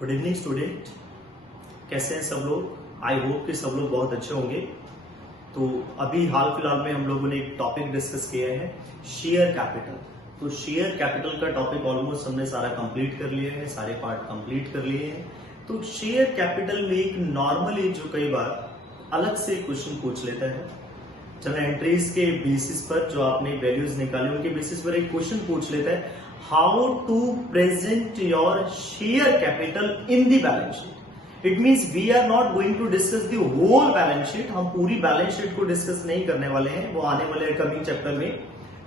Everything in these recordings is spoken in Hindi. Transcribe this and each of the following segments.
गुड इवनिंग स्टूडेंट, कैसे हैं सब लोग। आई होप कि सब लोग बहुत अच्छे होंगे। तो अभी हाल फिलहाल में हम लोगों ने एक टॉपिक डिस्कस किया है, शेयर कैपिटल। तो शेयर कैपिटल का टॉपिक ऑलमोस्ट हमने सारा कंप्लीट कर लिया है, सारे पार्ट कंप्लीट कर लिए हैं। तो शेयर कैपिटल में एक नॉर्मली जो कई बार अलग से क्वेश्चन पूछ लेता है, चलो एंट्रीज के बेसिस पर जो आपने वैल्यूज निकाली उनके बेसिस पर एक क्वेश्चन पूछ लेता है, how to present your share capital in the balance sheet. It means we are not going to discuss the whole balance sheet. हम पूरी बैलेंस शीट को डिस्कस नहीं करने वाले हैं, वो आने वाले कमिंग चैप्टर में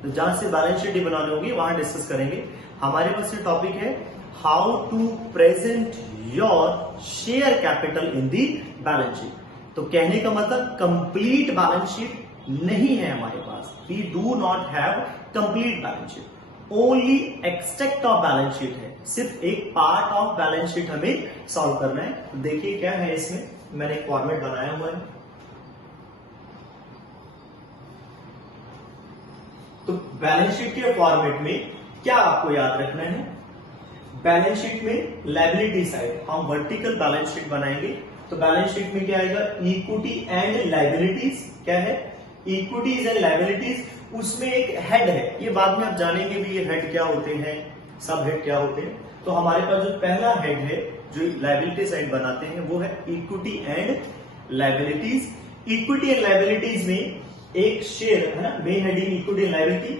तो जहां से बैलेंस शीट ही बनानी होगी वहां डिस्कस करेंगे। हमारे पास ये टॉपिक है how to present your share capital in the balance sheet. तो कहने का मतलब कंप्लीट बैलेंस शीट नहीं है हमारे पास। We do not have complete balance sheet, only extract of balance sheet है, सिर्फ एक पार्ट ऑफ बैलेंस शीट हमें सॉल्व करना है। तो देखिए क्या है इसमें, मैंने एक फॉर्मेट बनाया हुआ है। तो बैलेंस शीट के फॉर्मेट में क्या आपको याद रखना है, बैलेंस शीट में लायबिलिटी साइड हम वर्टिकल बैलेंस शीट बनाएंगे। तो बैलेंस शीट में क्या आएगा, इक्विटी एंड लायबिलिटीज। क्या है, इक्विटीज एंड लायबिलिटीज। उसमें एक हेड है, ये बाद में आप जानेंगे भी ये हेड क्या होते हैं, सब हेड क्या होते हैं। तो हमारे पास जो पहला हेड है जो लायबिलिटी साइड बनाते हैं वो है equity and liabilities. Equity and liabilities में एक शेयर है ना, main heading equity and liability.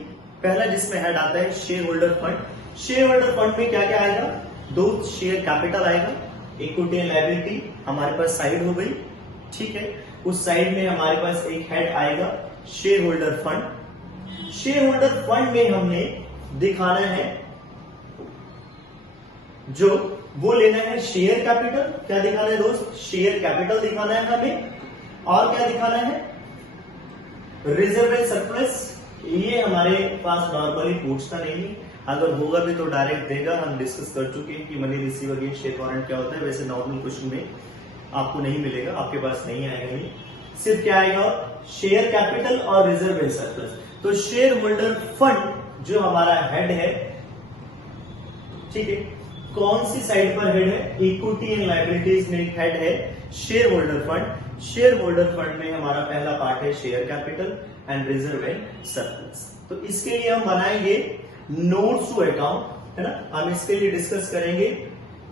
पहला जिसमें हेड आता है share holder fund. Share holder fund में क्या क्या आएगा, दो शेयर कैपिटल आएगा, इक्विटी एंड लायबिलिटी हमारे पास साइड हो गई, ठीक है। उस साइड में हमारे पास एक हेड आएगा share holder fund. Share holder fund में हमने दिखाना है जो वो लेना है शेयर कैपिटल। क्या दिखाना है दोस्त, शेयर कैपिटल दिखाना है हमें। और क्या दिखाना है, रिजर्व एंड सरप्लस। ये हमारे पास नॉर्मली पूछता नहीं है, अगर होगा भी तो डायरेक्ट देगा। हम डिस्कस कर चुके हैं कि money receive against share warrant क्या होता है। वैसे नॉर्मल क्वेश्चन में आपको नहीं मिलेगा, आपके पास नहीं आएगा। ये सिर्फ क्या आएगा, शेयर कैपिटल और रिजर्व एंड सरप्लस। तो शेयर होल्डर फंड जो हमारा हेड है, ठीक है, कौन सी साइड पर हेड है, इक्विटी एंड लायबिलिटीज में हेड है share holder fund. Share holder fund में हमारा पहला पार्ट है share capital and reserve and surplus. तो इसके लिए हम बनाएंगे नोट्स टू अकाउंट, है ना। हम इसके लिए डिस्कस करेंगे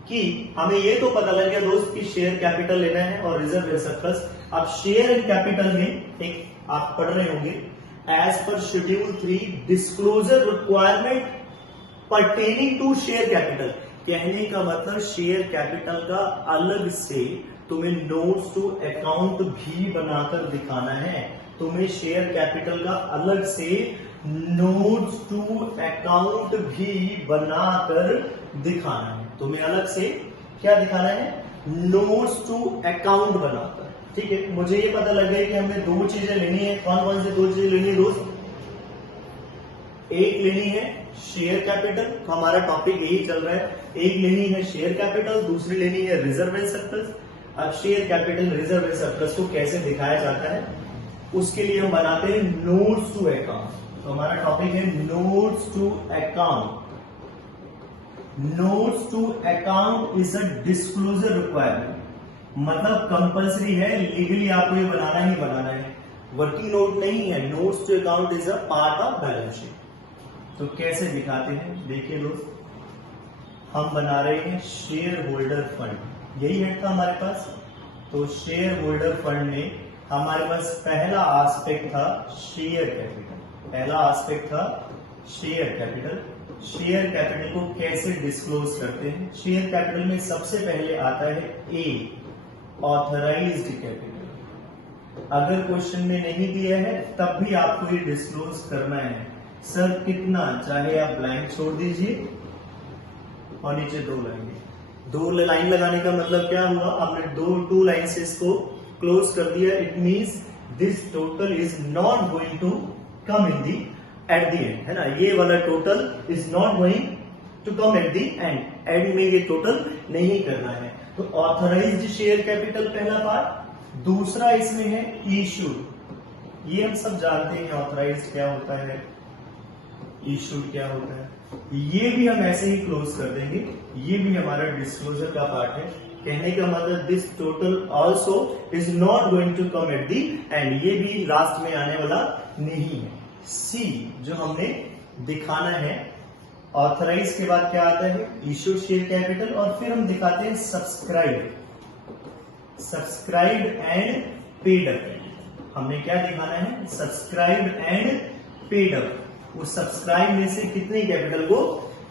कि हमें ये तो पता लग गया दोस्त कि शेयर कैपिटल लेना है और रिजर्व एंड सरप्लस। अब शेयर एंड कैपिटल में एक आप पढ़ रहे होंगे, as per schedule 3 disclosure requirement pertaining to share capital. कहने का मतलब शेयर कैपिटल का अलग से तुम्हें नोट्स टू अकाउंट भी बनाकर दिखाना है। तुम्हें शेयर कैपिटल का अलग से नोट्स टू अकाउंट भी बनाकर दिखाना है। तुम्हें अलग से क्या दिखाना है, नोट्स टू अकाउंट बनाकर, ठीक है। मुझे ये पता लग गया कि हमें दो चीजें लेनी है। कौन कौन सी दो चीजें लेनी है दोस्त, एक लेनी है शेयर कैपिटल, तो हमारा टॉपिक यही चल रहा है। एक लेनी है शेयर कैपिटल, दूसरी लेनी है रिजर्व एंड सरप्लस। अब share capital reserve and surplus को कैसे दिखाया जाता है, उसके लिए हम बनाते हैं नोट्स टू अकाउंट। तो हमारा टॉपिक है notes to account. Notes to account is a disclosure requirement, मतलब कंपलसरी है, लीगली आपको ये बनाना ही बनाना है, वर्किंग नोट नहीं है। Notes to account is a part of balance sheet. तो कैसे दिखाते हैं, देखिए दोस्त, हम बना रहे हैं शेयर होल्डर फंड, यही हेड था हमारे पास। तो शेयर होल्डर फंड में हमारे पास पहला एस्पेक्ट था शेयर कैपिटल। पहला एस्पेक्ट था शेयर कैपिटल। शेयर कैपिटल को कैसे डिस्क्लोज करते हैं, शेयर कैपिटल में सबसे पहले आता है ए, ऑथराइज्ड कैपिटल। अगर क्वेश्चन में नहीं दिया है तब भी आपको ये डिस्क्लोज करना है। सर कितना, चाहे आप ब्लैंक छोड़ दीजिए और नीचे दो लाइन। दो लाइन लगाने का मतलब क्या हुआ, आपने टू लाइन से इसको क्लोज कर दिया। It means this total is not going to come in the at the end, है ना। ये वाला total is not going to come at the end, end में ये टोटल नहीं करना है। तो ऑथराइज्ड शेयर कैपिटल पहला पार्ट। दूसरा इसमें है इश्यूड, ये हम सब जानते हैं ऑथराइज्ड क्या होता है। इशूड क्या होता है, ये भी हम ऐसे ही क्लोज कर देंगे, ये भी हमारा डिस्क्लोजर का पार्ट है। कहने का मतलब this total also is not going to come at the end, ये भी लास्ट में आने वाला नहीं है। सी जो हमने दिखाना है, ऑथराइज के बाद क्या आता है, इशूड शेयर कैपिटल, और फिर हम दिखाते हैं सब्सक्राइब एंड पेड अप। हमने क्या दिखाना है, सब्सक्राइब एंड पेड अप। उस सब्सक्राइब में से कितने कैपिटल को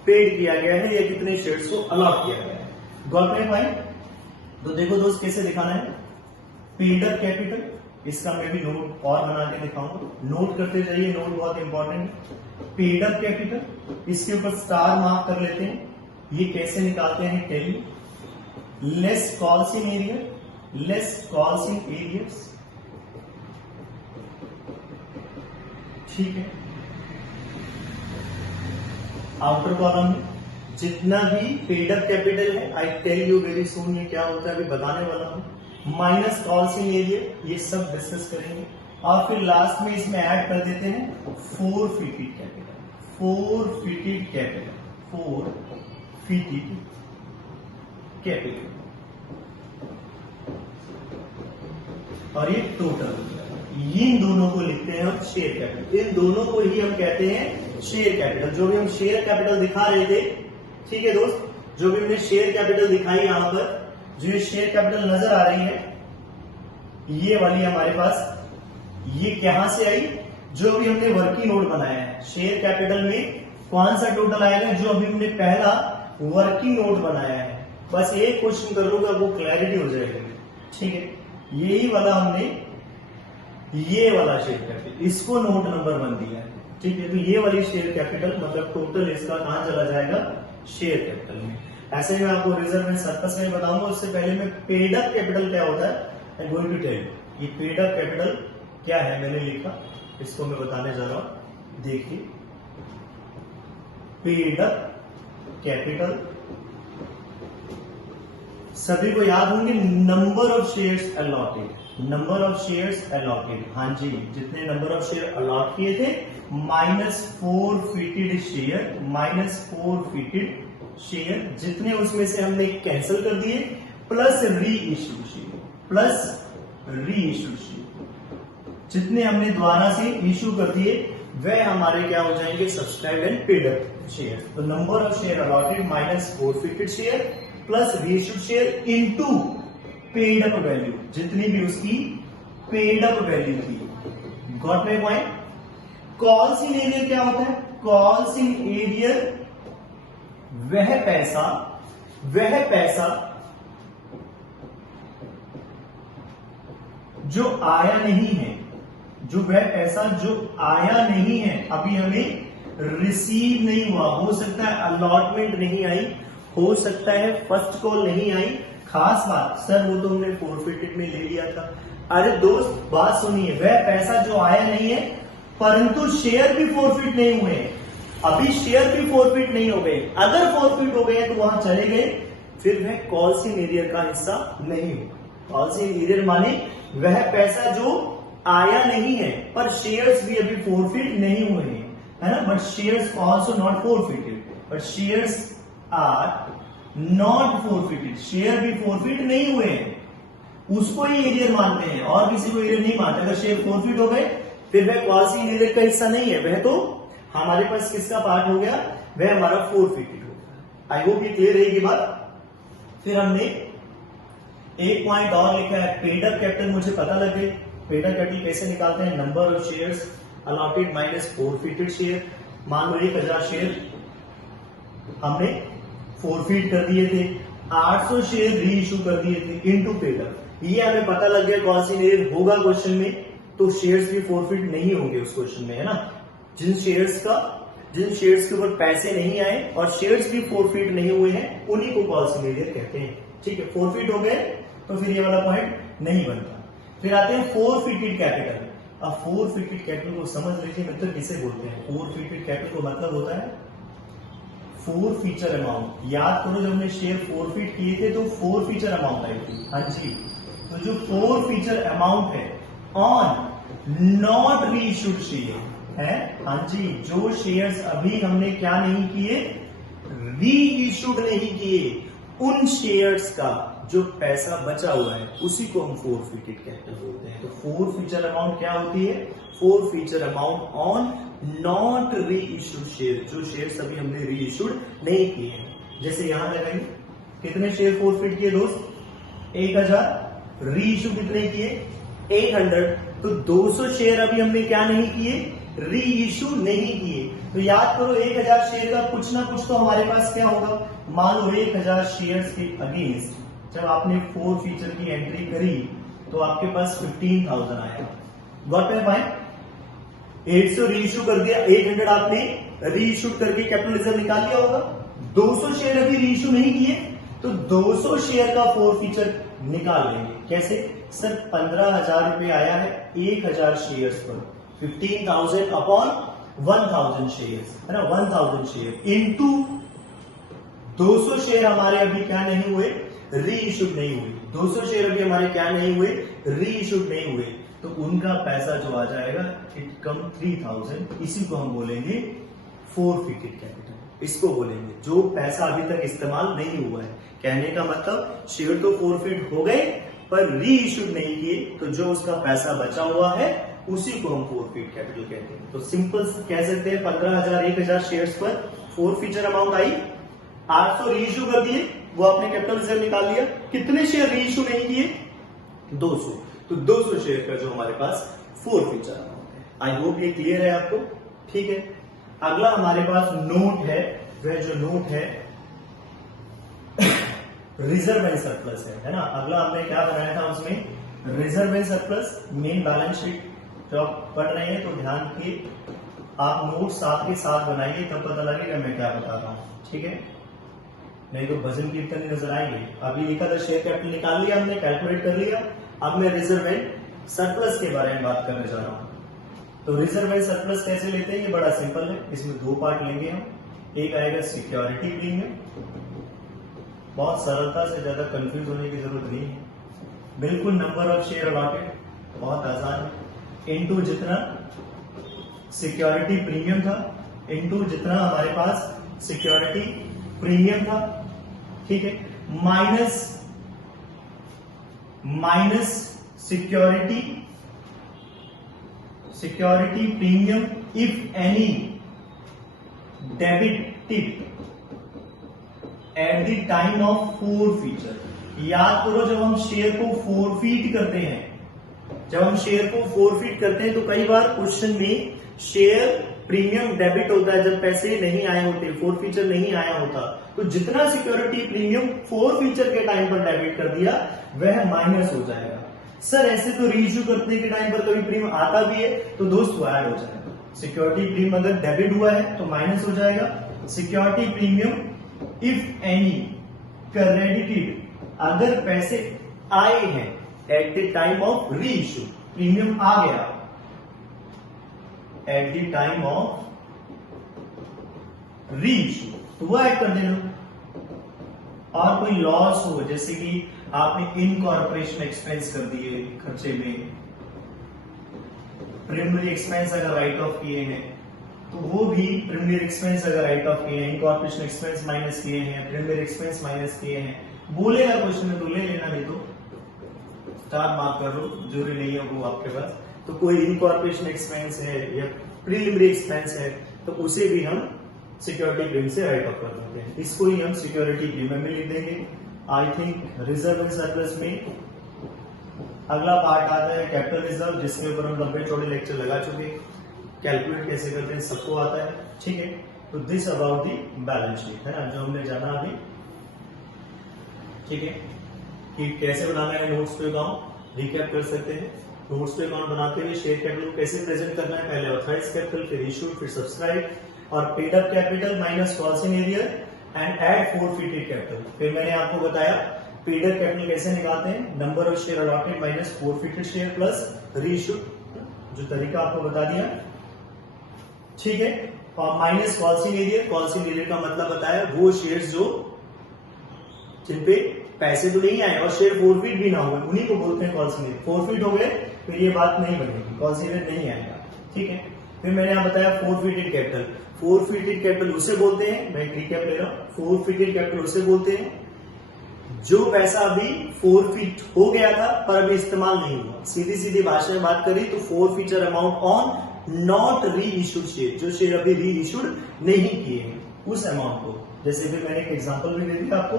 पेड किया गया है या कितने शेयर्स को अलॉट किया गया है। Got my point. तो देखो दोस्त कैसे दिखाना है, पेड अप कैपिटल, इसका मैं भी नोट और बना के दिखाऊंगा, नोट करते जाइए, नोट बहुत इंपॉर्टेंट है। पेड अप कैपिटल, इसके ऊपर स्टार मार्क कर लेते हैं। ये कैसे निकालते हैं, tell you. Less calls in area, less calls in arrears, ठीक है। आउटर कॉलम में जितना भी पेड अप कैपिटल है, I tell you very soon ये क्या होता है, अभी बताने वाला हूं। माइनस कॉल्स इन एरिया, ये सब डिस्कस करेंगे। और फिर लास्ट में इसमें ऐड कर देते हैं forfeited capital, forfeited capital, forfeited capital, और ये टोटल। इन दोनों को लिखते हैं हम शेयर कैपिटल, इन दोनों को ही हम कहते हैं शेयर कैपिटल। जो भी हम शेयर कैपिटल दिखा रहे थे, ठीक है दोस्त, जो भी हमने शेयर कैपिटल दिखाई, यहां पर जो ये शेयर कैपिटल नजर आ रही है, ये वाली हमारे पास, ये कहां से आई, जो भी हमने वर्किंग नोट बनाया है। शेयर कैपिटल में कौन सा टोटल आएगा, जो अभी हमने पहला वर्किंग नोट बनाया है। बस एक क्वेश्चन कर लूंगा, वो क्लैरिटी हो जाएगी, ठीक है। यही वाला हमने, ये वाला शेयर कैपिटल, इसको नोट नंबर 1 दिया है, ठीक है। तो ये वाली शेयर कैपिटल मतलब टोटल इसका कहां चला जाएगा, शेयर कैपिटल में। ऐसे मैं आपको रिजर्व एंड सरप्लस में बताऊंगा, उससे पहले मैं पेड अप कैपिटल क्या होता है I am going to tell you. ये पेड अप कैपिटल क्या है, मैंने लिखा, इसको मैं बताने जा रहा हूं, देखिए। पेड अप कैपिटल सभी को याद होंगे, number of shares allotted, number of shares allotted, हाँ जी, जितने नंबर ऑफ शेयर अलॉट किए थे minus forfeited share, minus forfeited share, जितने उसमें से हमने कैंसिल कर दिए, plus re issued share, plus re issued share, जितने हमने दोबारा से इश्यू कर दिए वह हमारे क्या हो जाएंगे, subscribe and paid up share. तो number of share allotted minus forfeited share plus re issued share into paid up value, जितनी भी उसकी पेड अप वैल्यू थी। Got my point. Calls in arrear क्या होता है, कॉल्स इन एरियर वह पैसा जो आया नहीं है, जो वह पैसा जो आया नहीं है, अभी हमें रिसीव नहीं हुआ, हो सकता है अलॉटमेंट नहीं आई, हो सकता है फर्स्ट कॉल नहीं आई। खास बात, सर वो तो हमने फोरफिटेड में ले लिया था। अरे दोस्त बात सुनिए, वह पैसा जो आया नहीं है परंतु शेयर भी फोरफिट नहीं हुए, अभी शेयर भी फोरफिट नहीं हो गए, अगर फोरफिट हो गए तो वहां चले गए, फिर वह कॉल्स इन एरियर का हिस्सा नहीं होगा। कॉल्स इन एरियर माने वह पैसा जो आया नहीं है पर शेयर्स भी अभी फोरफिट नहीं हुए हैं, है ना। But shares also not forfeited, but shares are not forfeited, share भी फोरफिट नहीं हुए हैं, उसको ही एरियर मानते हैं और किसी को एरियर नहीं मानते। अगर शेयर फोरफिट हो गए फिर वह कॉल्स इन एरियर का हिस्सा नहीं है, वह तो हमारे पास किसका पार्ट हो गया, वह हमारा फोरफिटेड हो गया। आई होप ये क्लियर रहेगी बात। फिर हमने एक पॉइंट और लिखा है, पेड अप कैपिटल मुझे पता लग गई। पेड अप कैपिटल कैसे निकालते हैं, number of shares allotted minus forfeited share. मान लो 1000 शेयर हमने फोरफिट कर दिए थे, 800 शेयर री इशू कर दिए थे इनटू पेड अप, ये हमें पता लग गया कौन सी एरियर होगा क्वेश्चन में, तो शेयर्स भी फोरफिट नहीं होंगे उस क्वेश्चन में, है ना। जिन शेयर्स के ऊपर पैसे नहीं आए और शेयर्स भी फोरफिट नहीं हुए हैं, उन्हीं को कॉल्स इन एरियर कहते हैं, ठीक है। फोरफिट हो गए तो फिर ये वाला पॉइंट नहीं बनता। फिर आते हैं फोरफिटेड कैपिटल। अब फोरफिटेड कैपिटल को समझ लीजिए मतलब किसे बोलते हैं। फोरफिटेड कैपिटल का मतलब होता है फोर फीचर अमाउंट। याद करो जब हमने शेयर फोरफिट किए थे तो फोर फीचर अमाउंट आई थी, हाँ जी। तो जो फोर फीचर अमाउंट है ऑन नॉट री इशूड शेयर, है, हाँ जी, जो शेयर्स अभी हमने क्या नहीं किए, री इशूड नहीं किए, उन शेयर्स का जो पैसा बचा हुआ है उसी को हम फोरफिटेड कैपिटल बोलते हैं। तो फोरफीचर अमाउंट क्या होती है, फोरफीचर अमाउंट ऑन नॉट री इशूड शेयर, जो शेयर्स अभी हमने री इशूड नहीं किए हैं। जैसे यहां लगाएंगे, कितने शेयर फोरफिट किए दोस्त, 1000, री इशू कितने किए, 800, तो 200 शेयर अभी हमने क्या नहीं किए, री इशू नहीं किए। तो याद करो 1000 शेयर का कुछ ना कुछ तो हमारे पास क्या होगा, मान लो 1000 शेयर्स के अगेंस्ट जब आपने फोरफीचर की एंट्री करी तो आपके पास 15,000 आया, गॉट माय पॉइंट। 800 री इशू कर दिया, 800 आपने री इशू करके कैपिटल रिजर्व निकाल लिया होगा। 200 शेयर अभी री इशू नहीं किए तो 200 शेयर का फोरफीचर निकाल लेंगे। कैसे सर, 15,000 रुपए आया है 1000 शेयर्स पर, 15,000 अपॉन 1000 शेयर्स है ना, 1000 शेयर इनटू 200 शेयर हमारे अभी क्या नहीं हुए, री इशूड नहीं हुए। 200 शेयर अभी हमारे क्या नहीं हुए, री इशूड नहीं हुए, तो उनका पैसा जो आ जाएगा इट कम 3000, इसी को हम बोलेंगे फोरफिटेड कैपिटल। इसको बोलेंगे जो पैसा अभी तक इस्तेमाल नहीं हुआ है। कहने का मतलब शेयर तो फोरफिट हो गए पर री इशूड नहीं किए, तो जो उसका पैसा बचा हुआ है उसी को हम फोरफिट कैपिटल कहते हैं। तो सिंपल कह सकते हैं 15,000 1000 शेयर्स पर फोरफीचर अमाउंट आई, 800 री इशू कर दिए, वो आपने कैपिटल रिजर्व निकाल लिया। कितने शेयर री इशू नहीं किए, 200, तो 200 शेयर का जो हमारे पास फोरफीचर अमाउंट है। आई होप ये क्लियर है आपको, ठीक है। अगला हमारे पास नोट है, वह जो नोट है रिजर्व एंड सरप्लस है ना। अगला हमने क्या बनाया था उसमें, reserve and surplus main balance sheet. जो आप पढ़ रहे हैं तो ध्यान की आप नोट साथ के साथ बनाइए, तब पता लगेगा मैं क्या बता रहा हूं, ठीक है। नहीं तो भजन कीर्तन नजर आएंगे। अभी लिखा था शेयर कैपिटल निकाल लिया हमने, कैलकुलेट कर लिया। अब मैं रिजर्व एंड सरप्लस के बारे में बात करने जा रहा हूं। तो रिजर्व एंड सरप्लस कैसे लेते हैं, ये बड़ा सिंपल है। इसमें दो पार्ट लेंगे हम, एक आएगा सिक्योरिटी प्रीमियम, बहुत सरलता से, ज्यादा कंफ्यूज होने की जरूरत नहीं है, बिल्कुल नंबर ऑफ शेयर अलॉटेड, बहुत आसान है, इनटू जितना सिक्योरिटी प्रीमियम था, इनटू जितना हमारे पास सिक्योरिटी प्रीमियम था, ठीक है, minus security premium if any debited eight the time of forfeiture. याद करो जब हम शेयर को फोरफीट करते हैं, तो कई बार क्वेश्चन में शेयर प्रीमियम डेबिट होता है जब पैसे नहीं आए होते, फोरफीचर नहीं आया होता, तो जितना सिक्योरिटी प्रीमियम फोरफीचर के टाइम पर डेबिट कर दिया वह माइनस हो जाएगा। सर ऐसे तो रीइश्यू करने के टाइम पर कभी प्रीमियम आता भी है तो दोस्त वो ऐड हो जाएगा। सिक्योरिटी प्रीमियम अगर डेबिट हुआ है तो माइनस हो जाएगा। Security premium if any credited, अगर पैसे आए हैं at the time of re issue, premium आ गया at the time of re issue, तो वो ऐड कर देना। और कोई लॉस हो, जैसे कि आपने इनकॉर्पोरेशन एक्सपेंस कर दिए खर्चे में, प्रिलिमिनरी एक्सपेंस अगर राइट ऑफ किए हैं तो वो भी, प्रिलिमिनरी एक्सपेंस अगर राइट ऑफ किए हैं, इनकॉर्पोरेशन एक्सपेंस माइनस किए हैं, प्रिलिमिनरी एक्सपेंस माइनस किए हैं, बोलेगा क्वेश्चन में तो ले लेना, नहीं तो स्टार मार्क कर लो, जरूरी नहीं है वो आपके पास। तो कोई इनकॉर्पोरेशन एक्सपेंस है या प्रिलिमिनरी एक्सपेंस है तो उसे भी हम सिक्योरिटी प्रीमियम से राइट ऑफ कर देते हैं, इसको ही हम सिक्योरिटी प्रीमियम में लिख देंगे। I think reserve and surplus में अगला पार्ट आता है कैपिटल रिजर्व, जिसके ऊपर हम लंबे चौड़े लेक्चर लगा चुके, कैलकुलेट कैसे करते हैं सबको आता है, ठीक है। तो this about the balance sheet है ना, जो हमने जाना अभी, ठीक है, कि कैसे बनाना है नोट्स पे अकाउंट, रिकैप कर सकते हैं। नोट्स पे अकाउंट बनाते हुए शेयर कैपिटल को कैसे प्रेजेंट करना है, पहले ऑथराइज कैपिटल, फिर इशूड, फिर सब्सक्राइब, और paid up capital minus calls in arrear and add forfeited capital. फिर मैंने आपको बताया पेड अप कैपिटल कैसे निकालते हैं, number of share allotted minus forfeited share plus reissued, जो तरीका आपको बता दिया, ठीक है। और minus calls in arrear, calls in arrear का मतलब बताया वो शेयर्स जो जिनपे पैसे तो नहीं आए और शेयर फोरफिट भी ना हुए, उन्हीं को बोलते हैं कॉल्स इन एरियर। फोरफिट हो गए फिर ये बात नहीं बनेगी, कॉल्स इन एरियर नहीं आएगा, ठीक है। फिर मैंने यहाँ बताया फोरफिटेड कैपिटल। फोरफिटेड कैपिटल उसे बोलते हैं, मैं एक रिकैप ले रहा हूं, फोरफिटेड कैपिटल उसे बोलते हैं जो पैसा अभी फोरफिट हो गया था पर अभी इस्तेमाल नहीं हुआ। सीधी सीधी भाषा में बात करें तो फोरफिचर अमाउंट ऑन नॉट री इश्यूड शेयर, जो शेयर अभी री इश्यूड नहीं किए हैं उस अमाउंट को। जैसे भी मैंने एक एग्जांपल भी दे दिया आपको,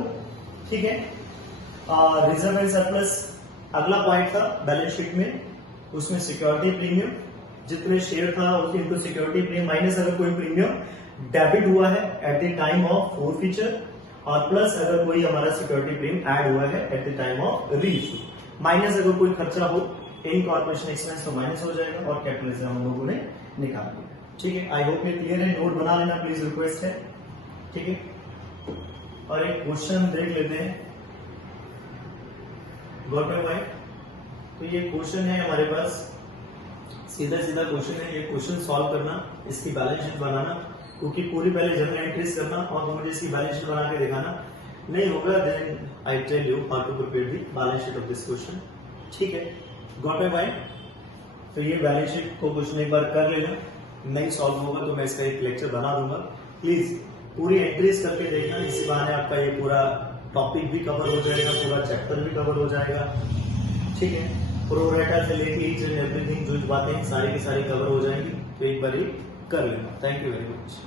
ठीक है। रिजर्व एंड सरप्लस अगला पॉइंट था बैलेंस शीट में, उसमें सिक्योरिटी प्रीमियम जितने शेयर था उसके इनटू सिक्योरिटी प्रीमियम माइनस अगर कोई प्रीमियम डेबिट हुआ है एट द टाइम ऑफ फोरफिचर और प्लस अगर कोई हमारा सिक्योरिटी प्रीमियम ऐड हुआ है eight the time of re issue, minus अगर कोई खर्चा हो इनकॉर्पोरेशन एक्सपेंस तो माइनस हो जाएगा और कैपिटल से हम लोगों ने निकाल दिया। ठीक है, आई होप ये क्लियर है, नोट बना लेना प्लीज, रिक्वेस्ट है। ठीक है, और एक क्वेश्चन देख लेते हैं। Got my point? तो ये क्वेश्चन है हमारे पास, सीधा सीधा क्वेश्चन है, ये क्वेश्चन सॉल्व करना, इसकी बैलेंस शीट बनाना, क्योंकि पूरी पहले जनरल एंट्रीज करना और मुझे इसकी बैलेंस शीट बना के दिखाना नहीं होगा, then I tell you how to prepare the balance sheet of this question. ठीक है, गॉट माय पॉइंट? तो ये बैलेंस शीट को क्वेश्चन एक बार कर लेना, नहीं सॉल्व होगा तो मैं इसका एक लेक्चर बना दूंगा। प्लीज पूरी एंट्रीज करके देखना, इसी बहाने आपका ये पूरा टॉपिक भी कवर हो जाएगा, पूरा चैप्टर भी कवर हो जाएगा। ठीक है, प्रोरेटा से लेके ईच एंड एवरीथिंग जो बातें सारी की सारी कवर हो जाएंगी, तो एक बार ही कर लेना। Thank you very much.